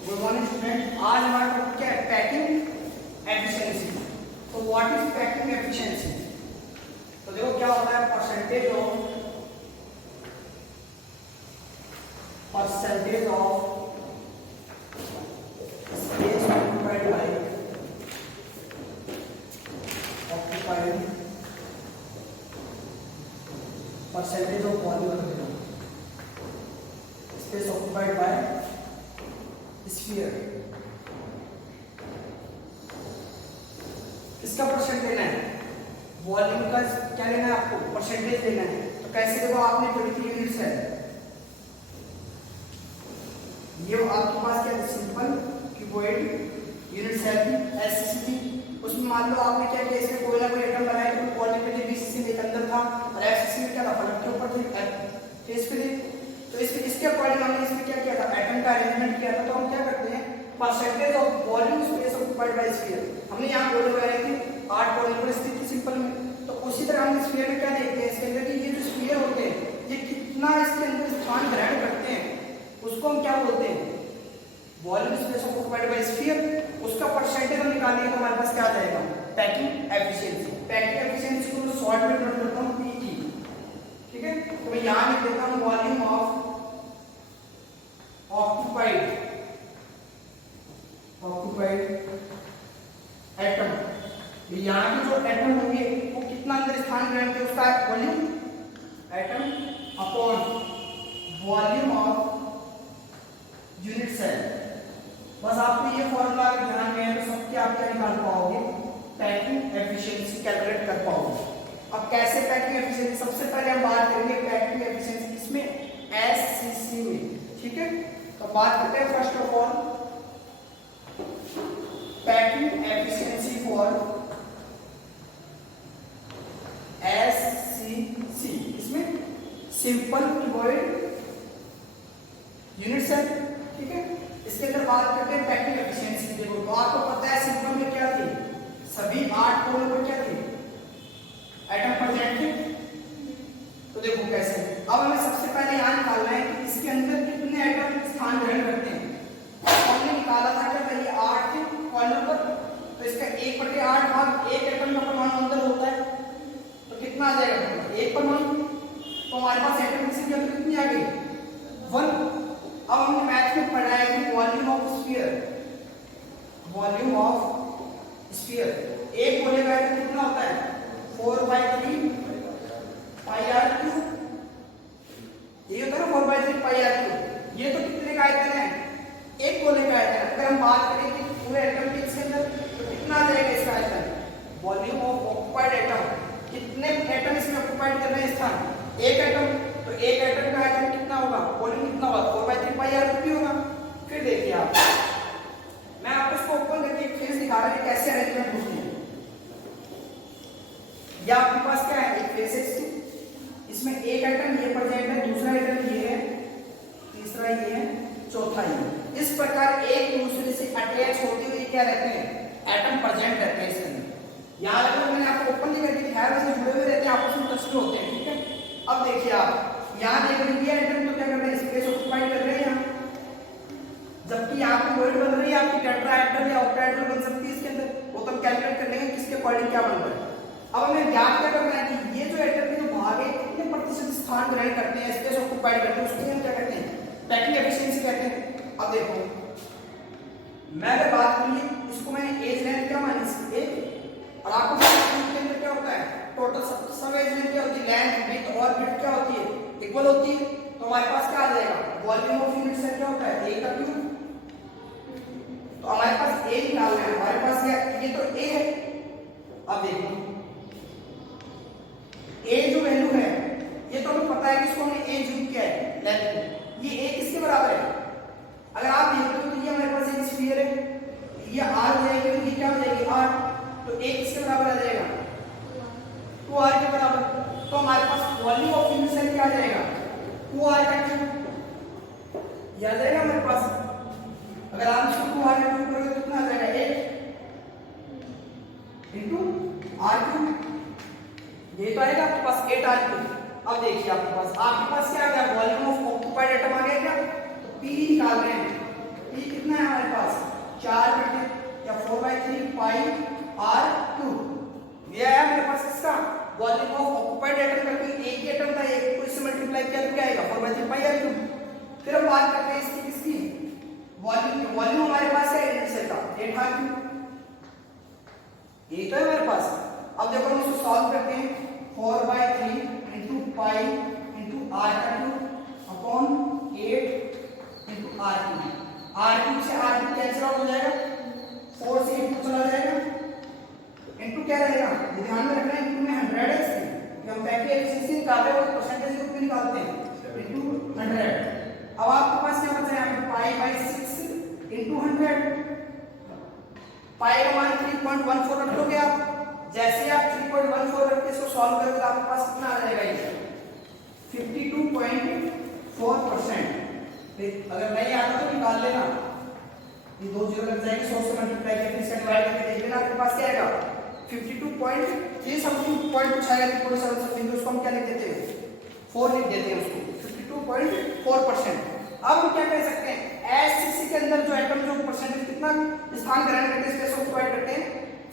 Good morning student. आज हमारा topic क्या है? Packing efficiency. तो व्हाट इज पैकिंग एफिशिएंसी? तो देखो क्या होता है, percentage of space occupied by percentage of volume space occupied by sphere. किसका परसेंट लेना है? वॉल्यूम का क्या लेना है आपको? परसेंटेज लेना है। तो कैसे देखो, आपने पढ़ी थी यूनिट्स है, ये आपके पास क्या है? सिंपल क्यूबॉइड यूनिट सेल थी एससीसी। उसमें मान लो आपने क्या किया, इसमें कोई ना कोई एटम बनाया तो वॉल्यूम पे बीसीसी में अंदर था और एफसीसी में क्या था? पलट के ऊपर थी, फेस पे थी। तो इसमें इसके अकॉर्डिंग हमने इसमें क्या किया था? एटम का अरेंजमेंट किया था। तो हम क्या करते हैं, percentage of volume space occupied by sphere. हमने यहाँ गोले बनाए थे 8 गोले पर स्थित थी सिंपल में। तो उसी तरह हम स्फीयर में क्या देखते हैं, इसके अंदर कि ये जो स्फीयर होते हैं ये कितना इसके अंदर स्थान ग्रहण करते हैं, उसको हम क्या बोलते हैं? Volume space occupied by sphere. उसका परसेंटेज हम निकालेंगे तो हमारे पास क्या आ जाएगा? Packing efficiency. पैकिंग एफिशिएंसी को मैं शॉर्ट में नोट करता हूँ, पीई। ठीक है, तो मैं यहाँ लिख देता हूँ वॉल्यूम ऑफ ऑक्यूपाइड एटम। यहाँ के जो एटम होंगे वो कितना अंदर स्थान ग्रहण करते, उसका volume atom upon volume of unit cell. बस आपको ये फॉर्मूला ध्यान में है तो सबके आप क्या निकाल पाओगे? पैकिंग एफिशिएंसी कैलकुलेट कर पाओगे। अब कैसे पैकिंग एफिशिएंसी? सबसे पहले हम बात करेंगे पैकिंग एफिशिएंसी किसमें? एससीसी में। ठीक है, तो बात करते हैं first of all packing efficiency for SCC. इसमें सिंपल क्यूबॉइड यूनिट सेल। ठीक है, इसके अंदर बात करते हैं पैकिंग एफिशिएंसी। देखो तो आपको पता है सिंपल में क्या थी? सभी 8 कोनों पर क्या थी? एटम प्रेजेंट थे। तो देखो कैसे, अब हमें सबसे पहले यहाँ निकालना है कि इसके अंदर कितने एटम स्थान ग्रहण करते हैं। हमने निकाला था क्या? ये 8 थे कॉर्नर पर, तो इसका 1/8 भाग एक एटम का परमाणु अंदर होता है, तो कितना आ जाएगा? 1 परमाणु। तो हमारे पास एटम की संख्या कितनी आ गई? 1। अब हमने मैथ में पढ़ा है कि वॉल्यूम ऑफ स्फीयर एक गोले का आयतन कितना होता है? 4/3 πr3। ये होता है 4/3 πr3। ये तो कितने का आयतन है? एक गोले का आयतन। अगर हम बात करें कि पूरे एटम के इसके अंदर तो कितना आ जाएगा इसका आयतन? वॉल्यूम ऑफ ऑक्यूपाइड एटम, कितने एटम इसमें ऑक्यूपाइड कर रहे हैं स्थान? एक एटम। तो एक एटम का आयतन कितना होगा? वॉल्यूम कितना होगा? 4/3 πr3 होगा। फिर देखिए आप, मैं आपको इसको ओपन करके एक फेस दिखा रहा हूं कैसे अरेंजमेंट होती है। या आपके पास क्या है? एक फेस है, इसमें एक एटम ये प्रेजेंट है, दूसरा एटम ये है, तीसरा ये है, चौथा ये। इस प्रकार एक दूसरे से अटैच होते हुए क्या रहते हैं? एटम प्रेजेंट रहते हैं इसके अंदर। यहाँ अगर मैंने आपको ओपन नहीं करके दिखाया, वैसे जुड़े हुए रहते हैं, आपस में टच होते हैं। ठीक है, अब देखिए आप यहाँ देख रहे हैं एटम तो क्या कर रहे हैं? स्पेस ऑक्यूपाइड कर रहे हैं यहाँ, जबकि यहाँ पे वॉइड बन रही है आपकी टेट्राहेड्रल या ऑक्टाहेड्रल बन सकती है इसके अंदर। वो तो हम कैलकुलेट कर लेंगे किसके अकॉर्डिंग क्या बन रहा है। अब हमें ज्ञात क्या करना है कि ये जो एटम के जो भाग है कितने प्रतिशत स्थान ग्रहण करते हैं, स्पेस ऑक्यूपाइड करते हैं, उसके हम क्या कहते हैं? पैकिंग एफिशिएंसी कहते हैं। अब देखो, मैं अगर बात करूँ, इसको मैंने एज लेंथ क्या मानी? और आपको के अंदर क्या होता है? टोटल सब एज लेंथ क्या होती है? लेंथ, विड्थ और विड्थ क्या होती है? इक्वल होती है। तो हमारे पास क्या आ जाएगा? वॉल्यूम ऑफ यूनिट सेल क्या होता है? ए का क्यूब। तो हमारे पास ए निकालना है, हमारे पास ये तो ए है। अब देखो ए जो वैल्यू है ये तो हमें पता है कि इसको हमने ए ज्यूम किया है लेंथ। ये ए किसके बराबर है? अगर आप देखते हो तो ये हमारे पास एक स्फीयर है, ये आर हो जाएगी, तो ये क्या हो जाएगी? आर। तो ए किसके बराबर आ जाएगा? 2r के बराबर। तो हमारे पास वॉल्यूम ऑफ यूनिट सेल क्या आ जाएगा? 2r का क्यूब। ये आ जाएगा हमारे पास। अगर आप इसको 2r का क्यूब करोगे तो कितना आ जाएगा? 8 * r 4 बटे या 4/3 पाई r3। ये है मेरे पास इसका वॉल्यूम ऑफ ऑक्युपाइड एटम करके एक ही एटम था, एक को इससे मल्टीप्लाई किया तो क्या आएगा 4/3 पाई r3। फिर हम बात करते हैं इसकी किसकी वॉल्यूम हमारे पास है इनिशियल का 8r3, ये तो है हमारे पास। अब देखो हम इसको सॉल्व करते हैं 4/3 into पाई into r3 upon 8 into r3। r3 से r3 कैंसिल आउट हो जाएगा, 4 से 8 चला जाएगा, इनटू क्या रहेगा, ये ध्यान में रखना है इनटू में 100 है इसकी, कि हम पैकी एफिशिएंसी निकालते हैं और परसेंटेज के रूप में निकालते हैं इनटू 100। अब आपके पास क्या बचा है, पाई/6 इनटू 100। पाई का मान 3.14 रख लोगे आप, जैसे आप 3.14 रख के इसको सॉल्व करोगे तो आपके पास कितना आ जाएगा, ये 52.4%। अगर नहीं आता तो निकाल लेना, ये 2 जीरो लग जाएंगे, 100 से मल्टीप्लाई करके इसका डिवाइड करके देख लेना, आपके पास क्या आएगा 52.3 समथिंग पॉइंट कुछ आएगा, 3.7 समथिंग, उसको हम क्या लिख देते हैं 4 लिख देते हैं उसको, 52.4%। अब हम क्या कर सकते हैं, एससीसी के अंदर जो एटम जो परसेंटेज कितना स्थान ग्रहण करते हैं, स्पेस ऑक्युपाइड करते हैं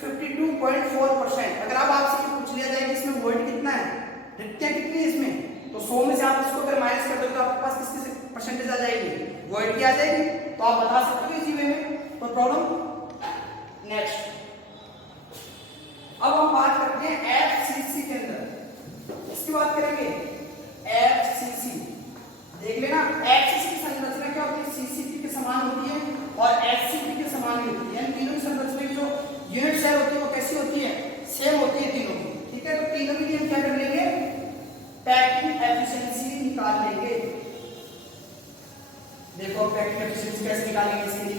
52.4%। अगर अब आपसे पूछ लिया जाए कि इसमें वोल्ट कितना है, रिक्तियां कितनी है इसमें, तो 100 में से आप इसको अगर माइनस कर दोगे तो आपके पास किसकी परसेंटेज आ जाएगी, वोल्ट की आ जाएगी। तो आप बता सकते हो इसी वे में, तो प्रॉब्लम नेक्स्ट। अब हम बात करते हैं एफसीसी के अंदर, इसकी बात करेंगे एफसीसी। देख लेना एफसीसी की संरचना क्या होती है, सीसीपी के समान होती है और एचसीपी के समान ही होती है, यानी तीनों की संरचना की जो यूनिट सेल होती है वो कैसी होती है, सेम होती है तीनों की, ठीक है। तो तीनों की हम क्या कर लेंगे, पैकिंग एफिशिएंसी निकाल लेंगे। देखो पैकिंग एफिशिएंसी कैसे निकालेंगे, इसके लिए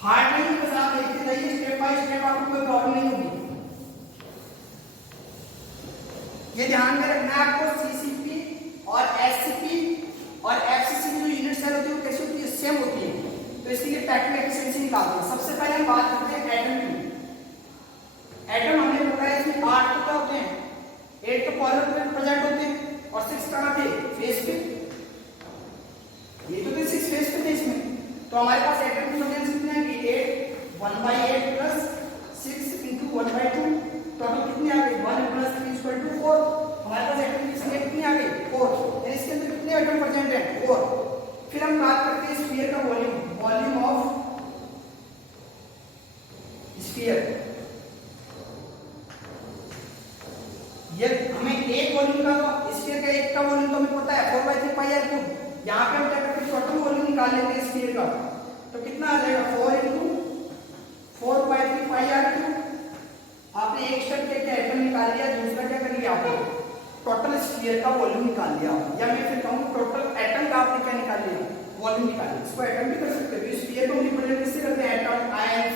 हार्ड नहीं, बस आप देखते जाइए स्टेप बाय स्टेप, आपको कोई प्रॉब्लम नहीं होगी। ये ध्यान में रखना है आपको, सीसीपी और एससीपी और एफसीसी की जो यूनिट सेल होती है वो कैसी होती है, सेम होती है। तो इसके लिए पैकिंग एफिशिएंसी निकालते हैं। सबसे पहले हम बात करते हैं एटम की। एटम हमने बताया इसमें 8 तो क्या होते हैं, 8 तो कॉर्नर पे प्रेजेंट होते हैं और 6 कहां पे, फेस पे, ये तो 6 फेस पे थे इसमें। तो हमारे पास एटम की वैल्यू कितनी आएगी, 8 1/8 प्लस 6 into 1/2, टोटल कितनी आ गई 1 + 3 = 4। हमारे पास एटम की संख्या कितनी आ गई 4, यानी इसके अंदर कितने एटम प्रेजेंट हैं 4। फिर हम बात करते हैं स्फीयर का वॉल्यूम, वॉल्यूम ऑफ स्फीयर। ये हमें एक वॉल्यूम का, तो स्फीयर का एक का वॉल्यूम तो हमें पता है 4/3 पाई r3। यहां पे हम क्या करते हैं, टोटल वॉल्यूम निकाल लेते हैं स्फीयर का, तो कितना आ जाएगा 4 × 4/3 पाई r3। आपने एक स्टेप के क्या एटम निकाल लिया, दूसरा क्या कर लिया आपने टोटल स्फीयर का वॉल्यूम निकाल लिया, या मैं फिर कहूं टोटल एटम का आपने क्या निकाल लिया, वॉल्यूम निकाल लिया। इसको एटम भी कर सकते हैं, स्फीयर को रिप्रेजेंट किससे करते हैं, एटम, आयंस,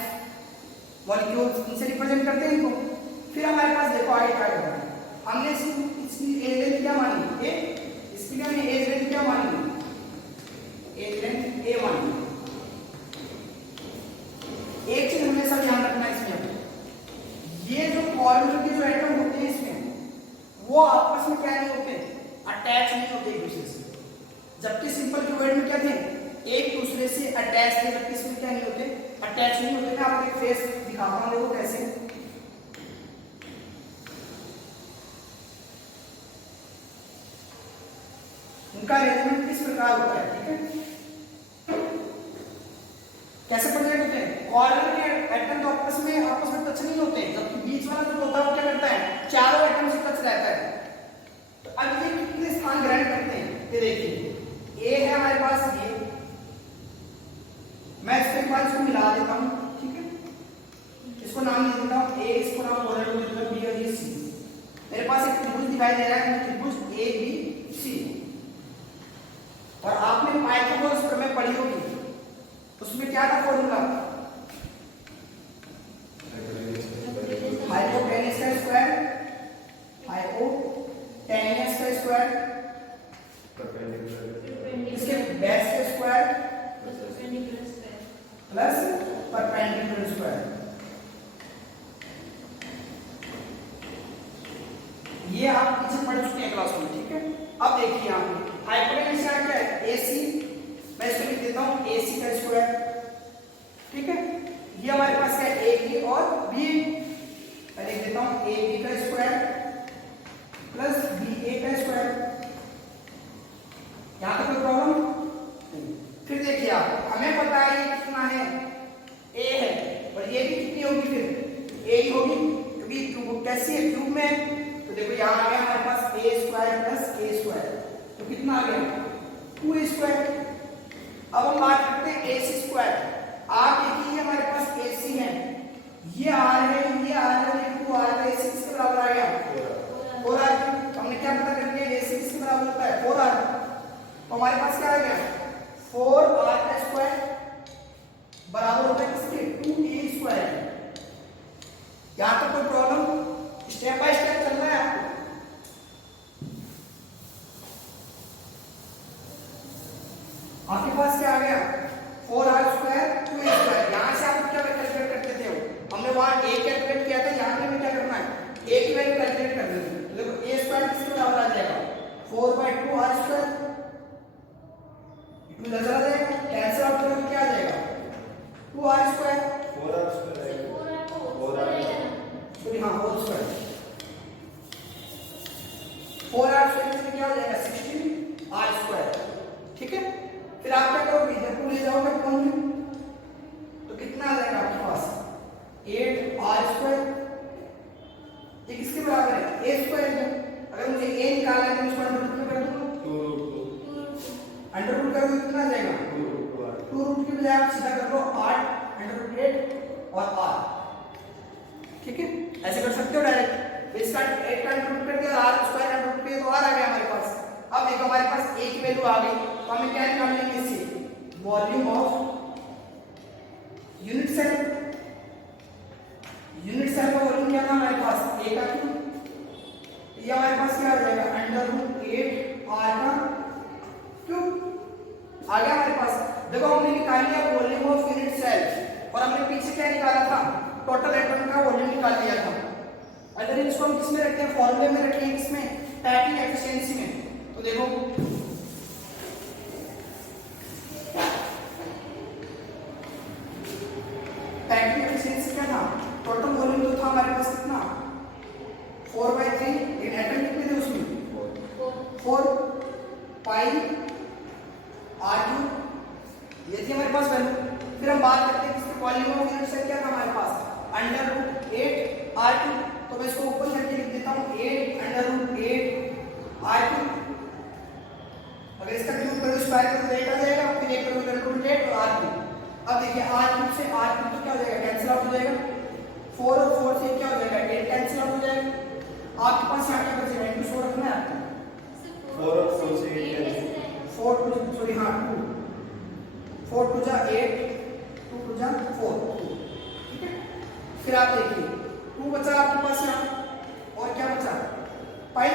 मॉलिक्यूल्स, इनसे रिप्रेजेंट करते हैं इनको। फिर हमारे पास देखो आगे क्या करना है, हमने इसकी एज लेंथ क्या मानी, इसकी भी हमने एज लेंथ क्या मानी, एज लेंथ a मानी। एक चीज हमेशा ध्यान रखना है इसमें, ये जो कॉर्नर के जो एटम होते हैं इसमें वो आपस में क्या नहीं होते, अटैच नहीं होते एक दूसरे से, जबकि सिंपल क्यूबॉइड में क्या थे, एक दूसरे से अटैच थे, जबकि इसमें क्या नहीं होते, अटैच नहीं होते। मैं आपको एक फेस दिखाता हूं, देखो कैसे। उनका अरेंजमेंट किस प्रकार होता है, ठीक है, कैसे प्रेजेंट होते हैं, कॉर्नर के एटम तो आपस में टच नहीं होते, जबकि बीच वाला जो होता है वो क्या करता है, चारों एटम से टच रहता है। तो अब ये कितने स्थान ग्रहण करते हैं, ये देखिए ए है हमारे पास, ये मैं इसके बाद इसको मिला देता हूं, ठीक है, इसको नाम दे देता हूं ए, इसको नाम बोल रहा हूं बी और ये सी। मेरे पास एक त्रिभुज दिखाई दे रहा है, त्रिभुज ए बी सी, और आपने पाइथागोरस प्रमेय पढ़ी होगी, उसमें क्या था फॉर्मूला, हाइपोटेनस का स्क्वायर, हाइपोटेनस का स्क्वायर, इसके बेस का स्क्वायर प्लस परपेंडिकुलर स्क्वायर। ये आप पीछे पढ़ चुके हैं क्लास में, ठीक है। अब देखिए यहाँ पे हाइपोटेनस क्या है, AC, मैं इसको लिख देता हूँ AC का स्क्वायर बी पहले लिख देता हूं ए बी का स्क्वायर प्लस बी ए का स्क्वायर। यहां तक कोई प्रॉब्लम नहीं। फिर देखिए आप हमें पता है ये कितना है ए है और ये भी कितनी होगी फिर ए ही होगी क्योंकि क्यूब कैसी है क्यूब में। तो देखो यहां आ गया हमारे पास ए स्क्वायर प्लस ए स्क्वायर तो कितना आ गया 2 स्क्वायर। अब हम बात करते हैं ए सी स्क्वायर। आप देखिए हमारे पास ए सी है ये आर है ये आर है ये 2 आर है। ए सी किसके बराबर आ गया 4 आर। हमने क्या पता कर लिया ए सी किसके बराबर होता है 4 आर। तो हमारे पास क्या आ गया 4 आर का स्क्वायर बराबर होता है किसके 2 ए स्क्वायर। यहां तक कोई प्रॉब्लम? स्टेप बाय स्टेप चलना है आपको। आपके पास क्या आ गया 4 आर स्क्वायर 2 ए स्क्वायर। यहां से आप क्या कैलकुलेट करते थे हमने वहां ए कैलकुलेट किया था। यहां पे हमें क्या करना है ए की वैल्यू कैलकुलेट कर देनी है। देखो ए स्क्वायर किसके बराबर आ जाएगा 4/2 आर स्क्वायर। इतना नजर आ जाएगा कैंसिल आउट करोगे क्या आ जाएगा 2 R square 4 R square 4 R sorry हां होल स्क्वायर 4 आर स्क्वायर से क्या हो जाएगा 16 आर स्क्वायर। ठीक है फिर आप क्या करोगे इधर को ले जाओगे कौन तो कितना आ जाएगा आपके पास 8 आर स्क्वायर। ये किसके बराबर है ए स्क्वायर है। अगर मुझे ए निकालना है तो इसको अंडर रूट में कर दूंगा। अंडर रूट करोगे कितना आ जाएगा 2 रूट की बजाय आप सीधा कर लो 8 अंडर रूट 8 और आर। ठीक है ऐसे कर सकते हो डायरेक्ट। इसका 8 का अंडर रूट करके आर स्क्वायर अंडर रूट पे तो आर आ गया हमारे पास। अब देखो हमारे पास ए की वैल्यू आ गई तो हमें क्या निकालना है इससे volume of unit cell. Unit cell का वॉल्यूम क्या था हमारे पास ए का क्यूब। ये हमारे पास क्या आ जाएगा अंडर रूट 8 आर का क्यूब आ गया हमारे पास। देखो हमने निकाल लिया वॉल्यूम ऑफ यूनिट सेल और हमने पीछे क्या निकाला था टोटल एटम का वॉल्यूम निकाल लिया था। अगर इसको हम किसमें रखते हैं फॉर्मूले में रखते हैं किसमें पैकिंग एफिशिएंसी में। तो देखो पैकिंग एफिशिएंसी क्या था टोटल वॉल्यूम तो था हमारे पास कितना 4/3। लेकिन एटम कितने थे उसमें 4 पाई आर क्यूब ये थी हमारे पास वैल्यू। फिर हम बात करते हैं किसके वॉल्यूम ऑफ यूनिट सेल क्या था हमारे पास अंडर रूट 8 आर क्यूब। तो मैं इसको ऊपर करके लिख देता हूं 8 अंडर रूट 8 आर क्यूब। अगर इसका क्यूब करो स्क्वायर करो तो 8 आ जाएगा फिर 1 करो अंडर रूट 8 और आर क्यूब। अब देखिए आर क्यूब से आर क्यूब तो क्या हो जाएगा कैंसिल आउट हो जाएगा 4 और 4 से क्या हो जाएगा 8 कैंसिल आउट हो जाएगा। आपके पास यहां क्या बचेगा इनटू 4 रखना है आपको 4 और 4 से 8 कैंसिल 4 टू सॉरी हां 2 4 टू जा 8 2 टू जा 4 ठीक है। फिर आप देखिए 2 बचा आपके पास यहां और क्या बचा पाई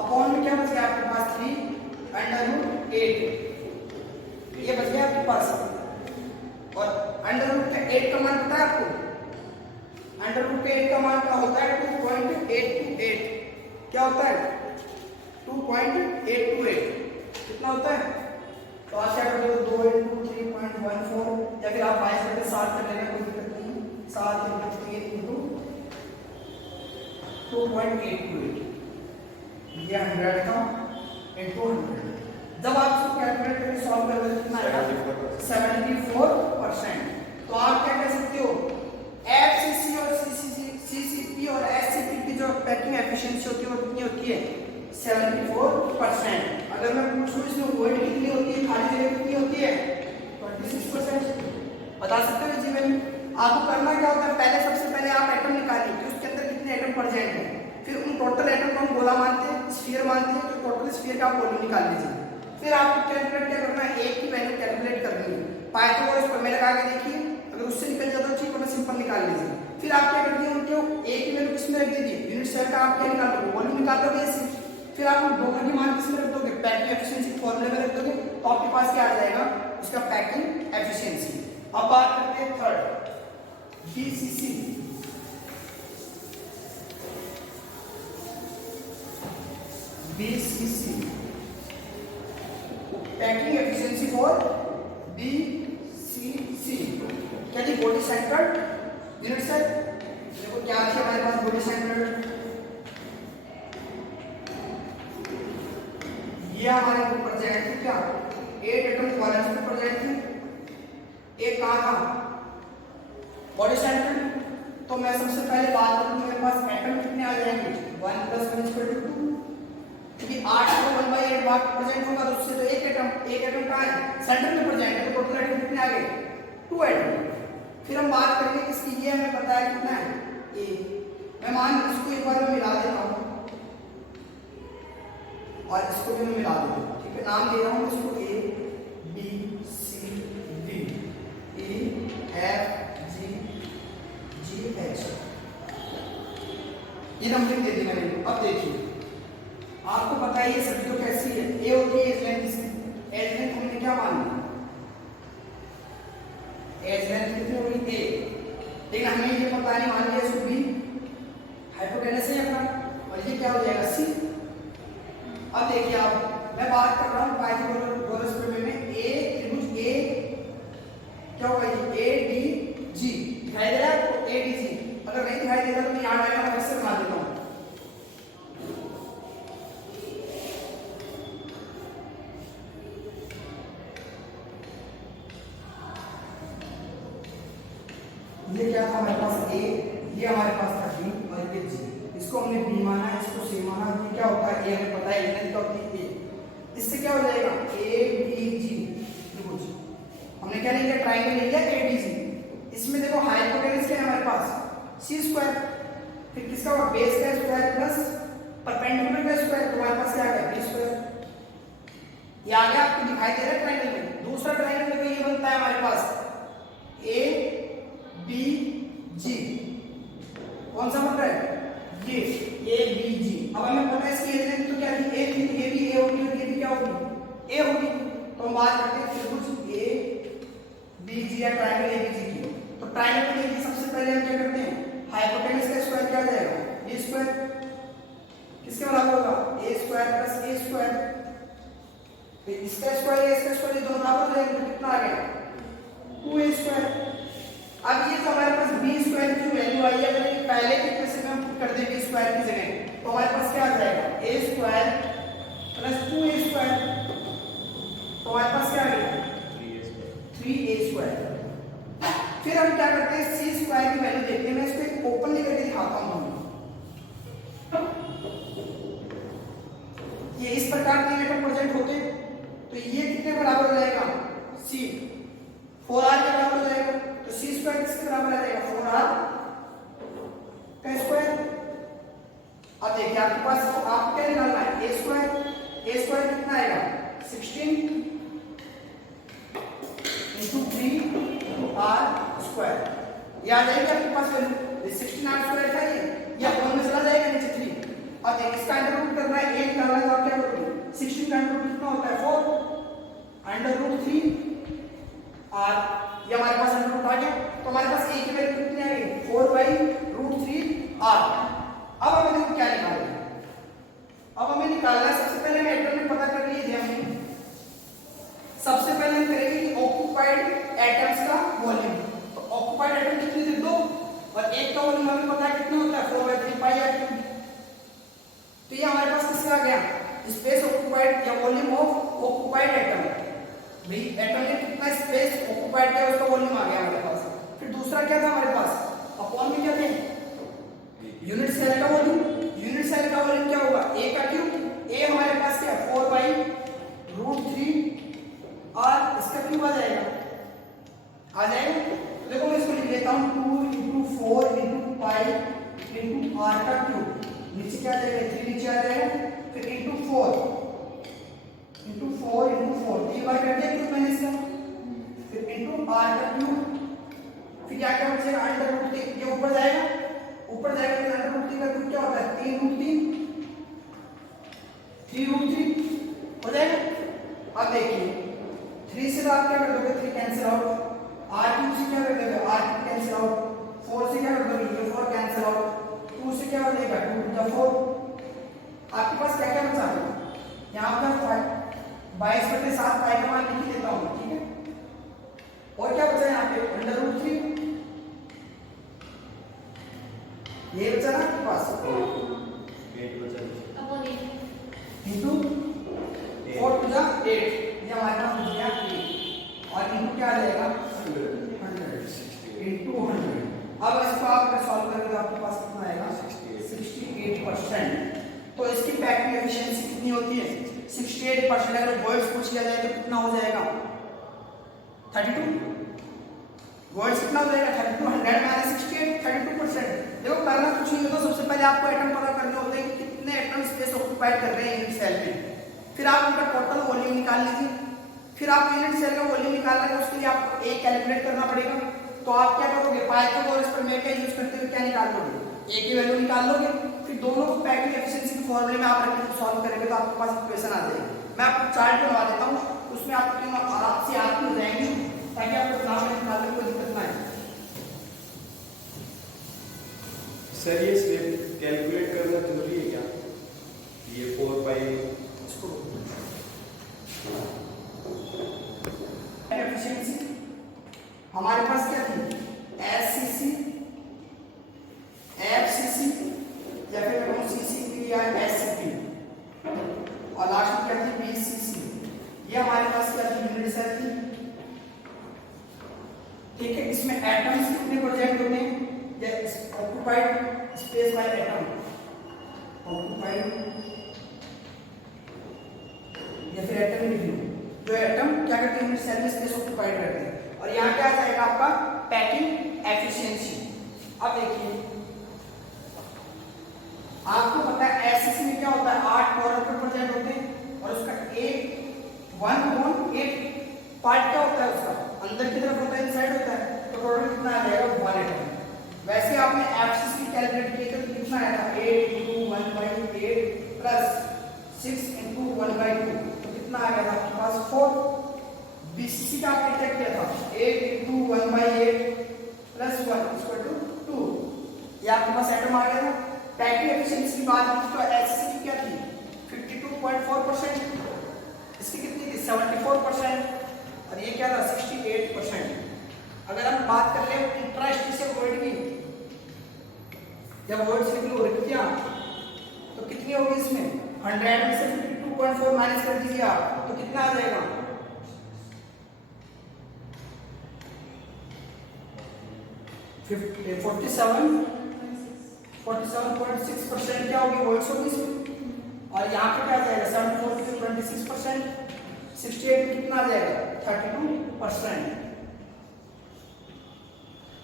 अपॉन में क्या बच गया आपके पास 3 अंडर रूट 8 ये बच गया आपके पास। और अंडर रूट का 8 का मान पता है आपको अंडर रूट के 8 का मान क्या होता है 2.828 क्या होता है 2.828 कितना होता है। तो आप क्या कर दोगे 2 into 3.14 या फिर आप 22/7 कर लेना कोई दिक्कत नहीं 7 into 3 into 2.828 ये 100 का into 100। जब आप इसको कैलकुलेट करके सॉल्व करोगे तो कितना आएगा 74%। तो आप क्या कह सकते हो एफसीसी और सीसीपी और एससीपी की जो पैकिंग एफिशिएंसी होती है वो कितनी होती है 74%। अगर मैं पूछूं इसमें वोइड कितनी होती है खाली जगह कितनी होती है 26%। बता सकते हो जी मैंने आपको करना क्या होता है पहले सबसे पहले आप एटम निकालिए कि उसके अंदर कितने एटम पड़ जाएंगे। फिर उन टोटल एटम को हम गोला मानते हैं स्फीयर मानते हैं तो टोटल स्फीयर का वॉल्यूम निकाल लीजिए। फिर आपको कैलकुलेट क्या करना है एक की वैल्यू कैलकुलेट करनी है पाइथागोरस प्रमेय लगा के देखिए अगर उससे निकल जाता है ठीक है सिंपल निकाल लीजिए। फिर आप क्या करते हैं उनके एक की वैल्यू किसमें रख दीजिए यूनिट सेल का आप क्या निकाल दोगे वॉल्यूम निकाल दोगे इससे। फिर आप उन दोनों की मान किसमें रख दोगे पैकिंग एफिशिएंसी के फॉर्मूले में रख दोगे तो आपके पास क्या आ जाएगा उसका पैकिंग एफिशिएंसी। अब बात करते हैं third BCC BCC packing efficiency for BCC क्या जी बॉडी सेंटर्ड यूनिट सेल। क्या थी हमारे पास बॉडी सेंटर, ये हमारे ऊपर प्रोजेक्ट थी क्या 8 एटम वैलेंस पे प्रोजेक्ट थी, एक कहाँ था बॉडी सेंटर। तो मैं सबसे पहले बात करूँ मेरे पास एटम कितने आ जाएंगे 1 + 1 = 2, क्योंकि 8 को 1/8 भाग प्रेजेंट होगा तो उससे तो एक एटम कहाँ है सेंटर में प्रेजेंट है, तो टोटल एटम कितने आ गए 2 एटम। फिर हम बात करेंगे किसकी, ये हमें पता है कितना है ए, मैं मान इसको एक बार मैं मिला देता हूँ और इसको भी मैं मिला देता हूँ, ठीक है। नाम दे रहा हूँ इसको A B C D E F G H, ये नंबरिंग दे दी मैंने। अब देखिए आपको पता है ये सभी तो कैसी है, ए होती है एज लेंथ, इसमें एज लेंथ हमने क्या मानी, एज लेंथ कितनी होगी ए, लेकिन हमें ये पता नहीं, मान लिया इसको बी हाइपोटेनस है अपना, और ये क्या हो जाएगा सी। अब देखिए आप मैं बात कर रहा हूँ पाइथागोरस प्रमेय में ए त्रिभुज ए क्या होगा ये ए डी जी, दिखाई दे रहा है आपको ए डी जी, अगर नहीं दिखाई देता तो यहाँ डायग्राम मैं कैसे बना देता हूँ। ये क्या था हमारे पास ए, ये हमारे पास था बी और ये जी, इसको हमने बी माना, इसको सी माना, ये क्या होता है ए हमें पता है लेंथ क्या होती है ए, इससे क्या हो जाएगा ए बी जी त्रिभुज, हमने क्या लिया ट्रायंगल ले लिया ए डी जी। इसमें देखो हाइपोटेनस क्या है हमारे पास सी स्क्वायर, फिर किसका होगा बेस का स्क्वायर प्लस परपेंडिकुलर का स्क्वायर, तो हमारे पास क्या आ गया बी स्क्वायर। ये आ गया आपको दिखाई दे रहा है ट्रायंगल में। दूसरा ट्रायंगल में ये बनता है हमारे पास ए बी जी, कौन सा बन रहा है ये ए बी जी। अब हमें पता है इसकी एज लेंथ तो क्या थी ए थी, ये भी ए होगी और ये भी क्या होगी ए होगी, तो हम बात करते हैं त्रिभुज ए बी जी या ट्रायंगल ए बी जी की। तो ट्रायंगल ए बी सबसे पहले हम क्या करते हैं हाइपोटेनस का स्क्वायर क्या आ जाएगा ए स्क्वायर, किसके बराबर होगा ए स्क्वायर प्लस ए स्क्वायर, फिर इसका स्क्वायर इसका स्क्वायर ये दोनों बराबर हो जाएंगे, तो कितना आ गया 2a स्क्वायर। अब ये तो हमारे पास बी स्क्वायर की वैल्यू आई है, अगर पहले के केस में हम कर दें बी स्क्वायर की जगह तो हमारे पास क्या आ जाएगा ए स्क्वायर प्लस 2a स्क्वायर, तो हमारे पास क्या आ गया 3a स्क्वायर। फिर हम क्या करते हैं सी स्क्वायर की वैल्यू देखते हैं, मैं इसको एक ओपनली करके दिखाता हूँ। ये इस प्रकार के एटम प्रेजेंट होते तो ये कितने बराबर हो जाएगा सी 4r के बराबर हो जाएगा, तो सी स्क्वायर किसके बराबर आ जाएगा 4r का स्क्वायर। अब देखिए आपके पास आपको क्या निकालना है ए स्क्वायर कितना आएगा 16 into 3r स्क्वायर, ये आ जाएगी आपके पास वैल्यू 16r स्क्वायर था ये कौन में चला जाएगा नीचे 3। अब देखिए इसका अंडर रूट करना है, 8 निकालना है तो आप क्या करोगे 16 का अंडर रूट कितना होता है 4 अंडर रूट 3 r, ये हमारे पास अंडर रूट आ गया, तो हमारे पास a की वैल्यू कितनी आ गई 4/√3r। अब हमें देखो क्या निकालना है, अब हमें निकालना है सबसे पहले हम एटम में पता कर लिए थे हमने, सबसे पहले हम करेंगे कि ऑक्युपाइड एटम्स का वॉल्यूम। तो ऑक्युपाइड एटम कितने थे 2 और एक का वॉल्यूम हमें पता है कितना होता है 4/3πr3। तो ये हमारे पास किसका आ गया स्पेस ऑक्युपाइड या वॉल्यूम ऑफ ऑक्युपाइड एटम, भाई एटम ने कितना स्पेस ऑक्युपाइड किया उसका वॉल्यूम आ गया हमारे पास। फिर दूसरा क्या था हमारे पास अपॉन में क्या थे यूनिट सेल का वॉल्यूम, यूनिट सेल का वॉल्यूम क्या होगा a का क्यूब, a हमारे पास क्या 4/√3 और इसका क्यूब आ जाएगा तो देखो मैं इसको लिख लेता हूँ 2 × 4 × पाई × r का क्यूब, नीचे क्या आ जाएगा 3 नीचे आ जाएगा, फिर × 4 3 बार कर दिया क्यूब मैंने इसका, फिर × r का क्यूब, फिर क्या क्या बचेगा अंडर रूट 3, ये ऊपर जाएगा तो अंडर रूट 3 का क्यूब क्या होता है 3√3 हो जाएगा। अब देखिए 3 से तो आप क्या कर दोगे 3 कैंसिल आउट, r क्यूब से क्या कर दोगे r क्यूब कैंसिल आउट, 4 से क्या कर दोगे ये 4 कैंसिल आउट, 2 से क्या हो जाएगा 2 × 4, आपके पास क्या क्या बचा है यहाँ पर 22/7 पाई का मान लिख देता हूँ, ठीक है। और क्या बचा है यहाँ पे अंडर रूट 3, इंटू 4 टू जा 8, ये हमारे पास हो गया 8 और इंटू क्या आ जाएगा 100 इंटू 100। अब इसको आप सॉल्व करेंगे तो आपके पास कितना आएगा 68%। तो इसकी पैकिंग एफिशिएंसी कितनी होती है 68%। अगर वर्ड्स पूछ लिया जाए तो कितना हो जाएगा 32। वर्ड्स कितना हो जाएगा 32, 100 माइनस 68, 32%। देखो करना कुछ नहीं होता, सबसे पहले आपको एटम पता करने होते हैं कि कितने एटम स्पेस ऑक्यूपाइड कर रहे हैं यूनिट सेल में। फिर आप उनका टोटल वॉल्यूम निकाल लीजिए। फिर आप यूनिट सेल का वॉल्यूम निकालना है, उसके लिए आपको ए कैलकुलेट करना पड़ेगा। तो आप क्या करोगे, पाइथागोरस प्रमेय का यूज करते हुए क्या निकाल लोगे, ए की वैल्यू निकाल लोगे। फिर दोनों को पैकिंग एफिशिएंसी के फॉर्मूले में आप रख सॉल्व करेंगे तो आपके पास इक्वेशन आ जाएगी। मैं आपको चार्ट बनवा देता हूँ, उसमें आपको तीनों आराम से याद हो जाएंगे ताकि आपको नाम निकालने में कोई दिक्कत ना आए। सर ये स्टेप कैलकुलेट करना जरूरी है क्या, ये 4 पाई एफिशिएंसी हमारे पास क्या थी, एससीसी, एफसीसी या फिर हम सीसीपी या एससीपी, और लास्ट में क्या थी बीसीसी। ये हमारे पास क्या थी, यूनिट सेल थी। ठीक है, इसमें एटम्स कितने प्रेजेंट होते हैं, या occupied space by atom, occupied या फिर एटम रिव्यू, जो एटम क्या करते हैं यूनिट सेल में स्पेस ऑक्यूपाइड करते हैं। और यहाँ क्या आ जाएगा आपका पैकिंग एफिशिएंसी। अब देखिए आपको पता है एससीसी में क्या होता है, 8 मोलर प्रेजेंट होते हैं और उसका 1/8 पार्ट क्या होता है, उसका अंदर की तरफ होता है, इनसाइड होता है। तो टोटल कितना आ जाएगा 1 एटम। वैसे आपने एफसीसी कैलकुलेट किए तो कितना आएगा 8 × 1/8 प्लस 6 × 1/2, तो कितना आ गया आपके पास 4। बीसीसी का आपने क्या किया था 8 × 1/8 प्लस 1 = 2, ये आपके पास एटम आ गया था। पैकिंग एफिशिएंसी की बात की तो एससीसी की क्या थी 52.4%, इसकी कितनी थी 74%, और ये क्या था 68%। अगर हम बात कर ले इंट्रास्टिशियल वर्ड की या वर्ड्स लिख लो रिक्तियां, तो कितनी होगी इसमें 100 में से 52.4 माइनस कर दीजिए आप, तो कितना आ जाएगा 47.6% क्या होगी वर्ड्स होगी इसमें। और यहाँ पे क्या आ जाएगा 74 से 26%, 68 कितना आ जाएगा 32%।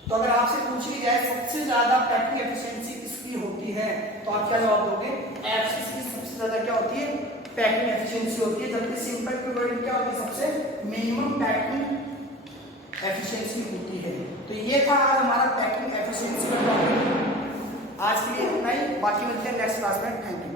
तो अगर आपसे पूछ ली जाए सबसे ज्यादा पैकिंग एफिशिएंसी किसकी होती है, तो आप क्या जवाब दोगे, एफसीसी की सबसे ज्यादा क्या होती है पैकिंग एफिशिएंसी होती है। जबकि सिंपल क्लोराइड क्या होती है सबसे मिनिमम पैकिंग एफिशिएंसी होती है। तो ये था आज हमारा पैकिंग एफिशिएंसी का टॉपिक। आज के लिए इतना ही, बाकी मिलते हैं नेक्स्ट क्लास में। Thank you.